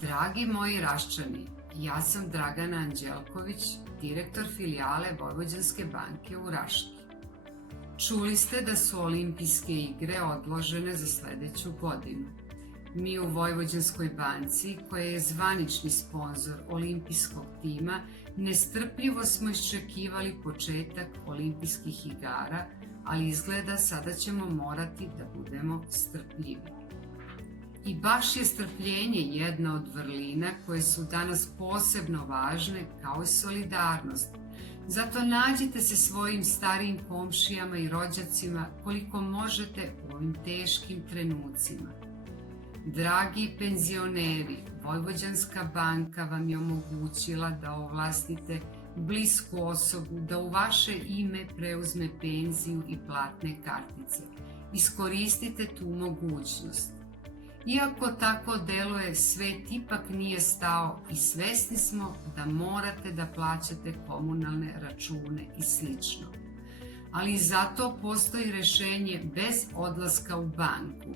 Dragi moji Raščani, ja sam Dragana Anđelković, direktor filijale Vojvođanske banke u Raški. Čuli ste da su olimpijske igre odložene za sledeću godinu. Mi u Vojvođanskoj banci, koja je zvanični sponzor olimpijskog tima, nestrpljivo smo iščekivali početak olimpijskih igara, ali izgleda sada ćemo morati da budemo strpljivi. I baš je strpljenje jedna od vrlina koje su danas posebno važne, kao i solidarnost. Zato nađite se svojim starijim komšijama i rođacima koliko možete u ovim teškim trenucima. Dragi penzioneri, Vojvođanska banka vam je omogućila da ovlastite blisku osobu da u vaše ime preuzme penziju i platne kartice. Iskoristite tu mogućnost. Iako tako deluje, svet ipak nije stao i svesni smo da morate da plaćate komunalne račune i slično. Ali zato postoji rešenje bez odlaska u banku.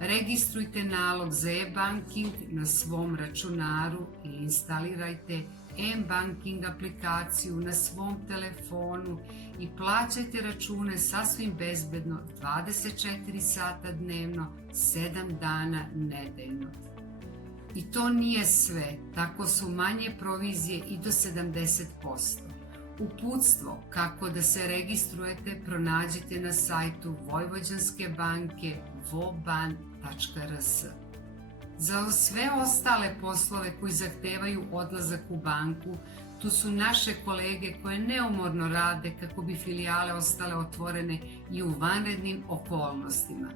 Registrujte nalog za e-banking na svom računaru ili instalirajte e-banking aplikaciju na svom telefonu i plaćajte račune sasvim bezbedno 24 sata dnevno, 7 dana nedeljno. I to nije sve, tako su manje provizije i do 70%. Uputstvo kako da se registrujete pronađite na sajtu Vojvođanske banke voban.rs. Za sve ostale poslove koji zahtevaju odlazak u banku, tu su naše kolege koje neumorno rade kako bi filijale ostale otvorene i u vanrednim okolnostima.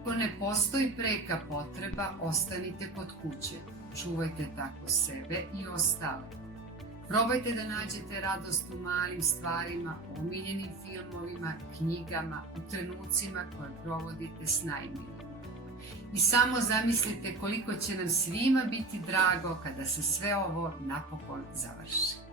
Ako ne postoji preka potreba, ostanite kod kuće. Čuvajte tako sebe i ostale. Probajte da nađete radost u malim stvarima, omiljenim filmovima, knjigama, u trenucima koje provodite s najmilijima. I samo zamislite koliko će nam svima biti drago kada se sve ovo napokon završi.